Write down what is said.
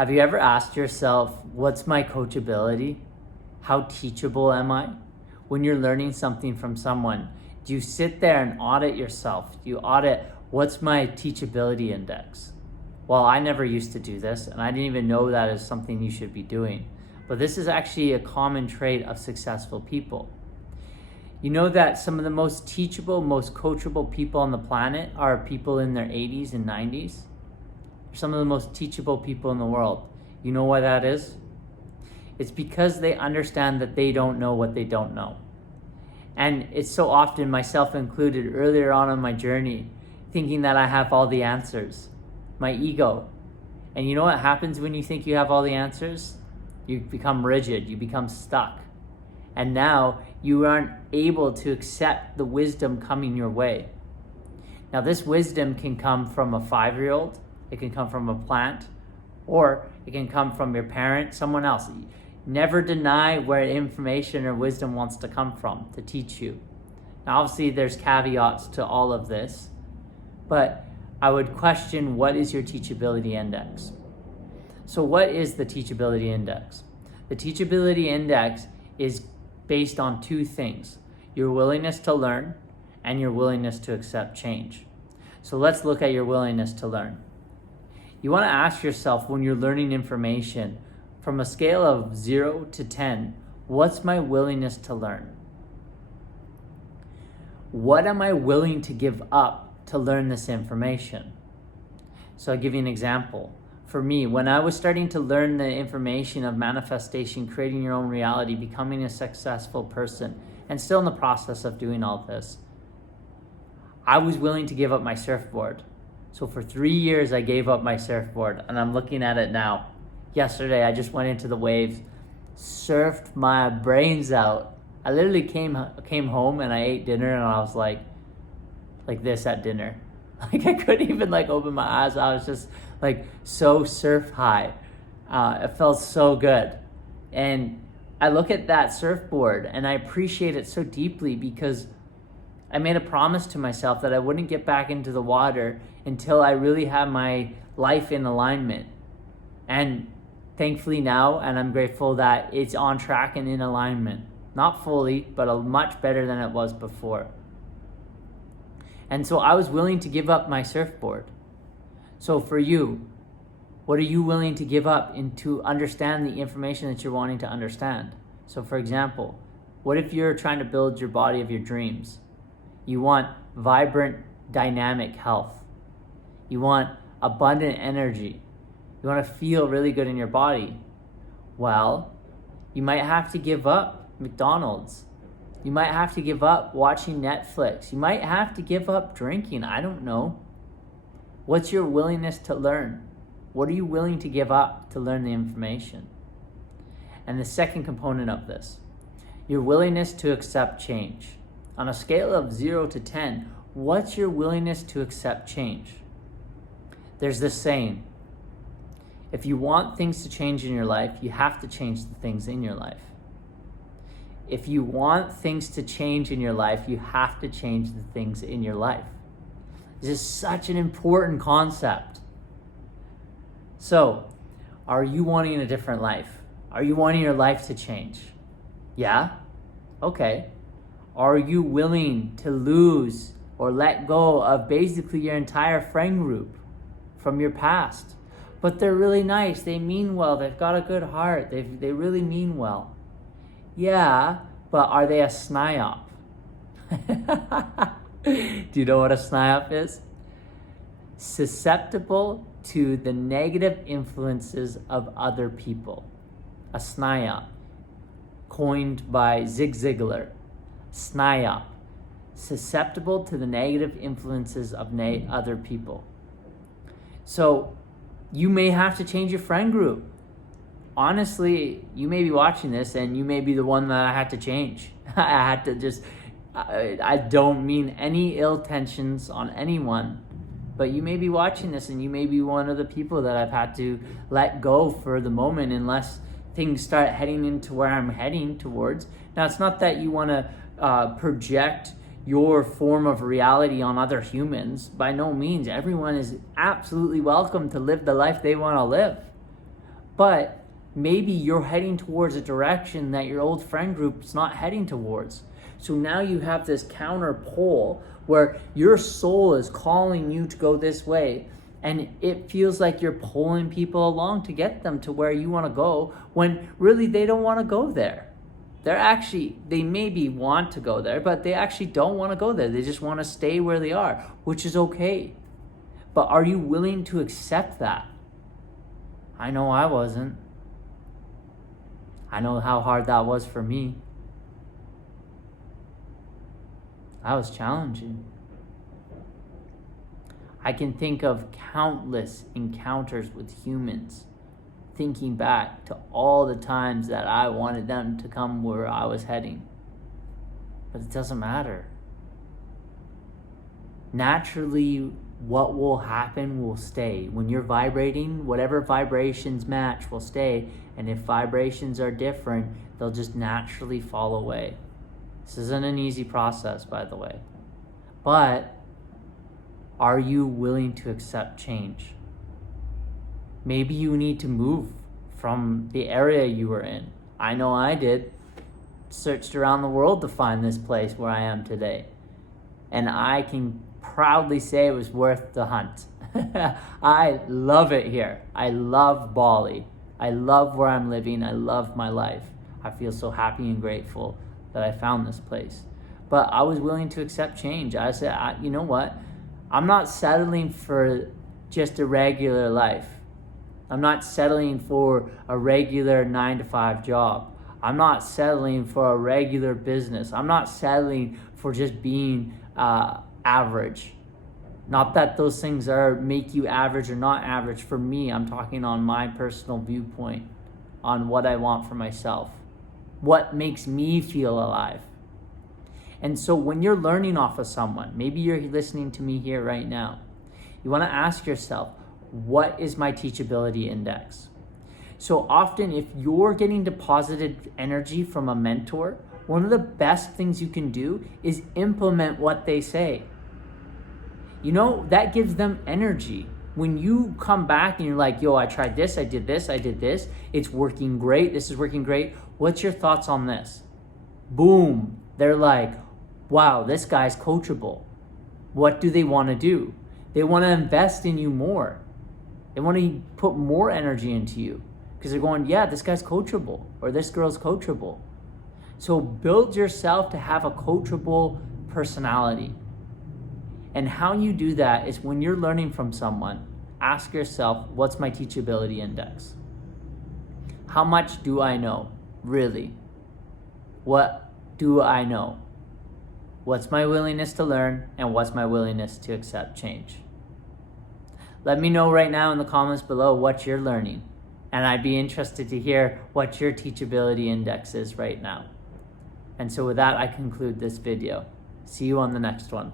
Have you ever asked yourself, what's my coachability? How teachable am I? When you're learning something from someone, do you sit there and audit yourself? Do you audit, what's my teachability index? Well, I never used to do this, and I didn't even know that is something you should be doing. But this is actually a common trait of successful people. You know that some of the most teachable, most coachable people on the planet are people in their 80s and 90s? Some of the most teachable people in the world. You know why that is? It's because they understand that they don't know what they don't know. And it's so often, myself included, earlier on in my journey, thinking that I have all the answers. My ego. And you know what happens when you think you have all the answers? You become rigid, you become stuck. And now you aren't able to accept the wisdom coming your way. Now this wisdom can come from a 5-year-old, it can come from a plant, or it can come from your parent, someone else. Never deny where information or wisdom wants to come from to teach you. Now obviously there's caveats to all of this, but I would question, what is your teachability index? So what is the teachability index? The teachability index is based on 2 things: your willingness to learn and your willingness to accept change. So let's look at your willingness to learn. You want to ask yourself, when you're learning information, from a scale of 0 to 10, what's my willingness to learn? What am I willing to give up to learn this information? So I'll give you an example. For me, when I was starting to learn the information of manifestation, creating your own reality, becoming a successful person, and still in the process of doing all this, I was willing to give up my surfboard. So for 3 years, I gave up my surfboard, and I'm looking at it now. Yesterday, I just went into the waves, surfed my brains out. I literally came home and I ate dinner, and I was like this at dinner. Like I couldn't even open my eyes. I was just so surf high. It felt so good. And I look at that surfboard and I appreciate it so deeply because I made a promise to myself that I wouldn't get back into the water until I really had my life in alignment. And thankfully now, and I'm grateful that it's on track and in alignment. Not fully, but much better than it was before. And so I was willing to give up my surfboard. So for you, what are you willing to give up to understand the information that you're wanting to understand? So for example, what if you're trying to build your body of your dreams? You want vibrant, dynamic health. You want abundant energy. You want to feel really good in your body. Well, you might have to give up McDonald's. You might have to give up watching Netflix. You might have to give up drinking. I don't know. What's your willingness to learn? What are you willing to give up to learn the information? And the second component of this, your willingness to accept change. On a scale of 0 to 10, what's your willingness to accept change? There's this saying, if you want things to change in your life, you have to change the things in your life. If you want things to change in your life, you have to change the things in your life. This is such an important concept. So, are you wanting a different life? Are you wanting your life to change? Yeah? Okay. Are you willing to lose or let go of basically your entire friend group from your past? But they're really nice. They mean well. They've got a good heart. They really mean well. Yeah, but are they a SNIOP? Do you know what a SNIOP is? Susceptible to the negative influences of other people. A SNIOP, coined by Zig Ziglar. SNIOP, susceptible to the negative influences of other people. So you may have to change your friend group. Honestly, you may be watching this and you may be the one that I had to change. I don't mean any ill intentions on anyone, but you may be watching this and you may be one of the people that I've had to let go for the moment unless things start heading into where I'm heading towards. Now, it's not that you want to project your form of reality on other humans. By no means. Everyone is absolutely welcome to live the life they want to live. but maybe you're heading towards a direction that your old friend group is not heading towards. So now you have this counter pole where your soul is calling you to go this way, and it feels like you're pulling people along to get them to where you want to go, when really they don't want to go there. They maybe want to go there, but they actually don't want to go there. They just want to stay where they are, which is okay. But are you willing to accept that? I know I wasn't. I know how hard that was for me. That was challenging. I can think of countless encounters with humans, thinking back to all the times that I wanted them to come where I was heading. But it doesn't matter. Naturally, what will happen will stay. When you're vibrating, whatever vibrations match will stay. And if vibrations are different, they'll just naturally fall away. This isn't an easy process, by the way. But are you willing to accept change? Maybe you need to move from the area you were in. I know I did. Searched around the world to find this place where I am today. And I can proudly say it was worth the hunt. I love it here. I love Bali. I love where I'm living. I love my life. I feel so happy and grateful that I found this place. But I was willing to accept change. I said, you know what? I'm not settling for just a regular life. I'm not settling for a regular 9-to-5 job. I'm not settling for a regular business. I'm not settling for just being average. Not that those things make you average or not average. For me, I'm talking on my personal viewpoint on what I want for myself. What makes me feel alive. And so when you're learning off of someone, maybe you're listening to me here right now, you want to ask yourself, what is my teachability index? So often if you're getting deposited energy from a mentor, one of the best things you can do is implement what they say. You know, that gives them energy. When you come back and you're like, yo, I tried this, I did this, it's working great, this is working great. What's your thoughts on this? Boom. They're like, wow, this guy's coachable. What do they want to do? They want to invest in you more. They want to put more energy into you because they're going, yeah, this guy's coachable or this girl's coachable. So build yourself to have a coachable personality. And how you do that is when you're learning from someone, ask yourself, what's my teachability index? How much do I know, really? What do I know? What's my willingness to learn, and what's my willingness to accept change? Let me know right now in the comments below what you're learning, and I'd be interested to hear what your teachability index is right now. And so with that, I conclude this video. See you on the next one.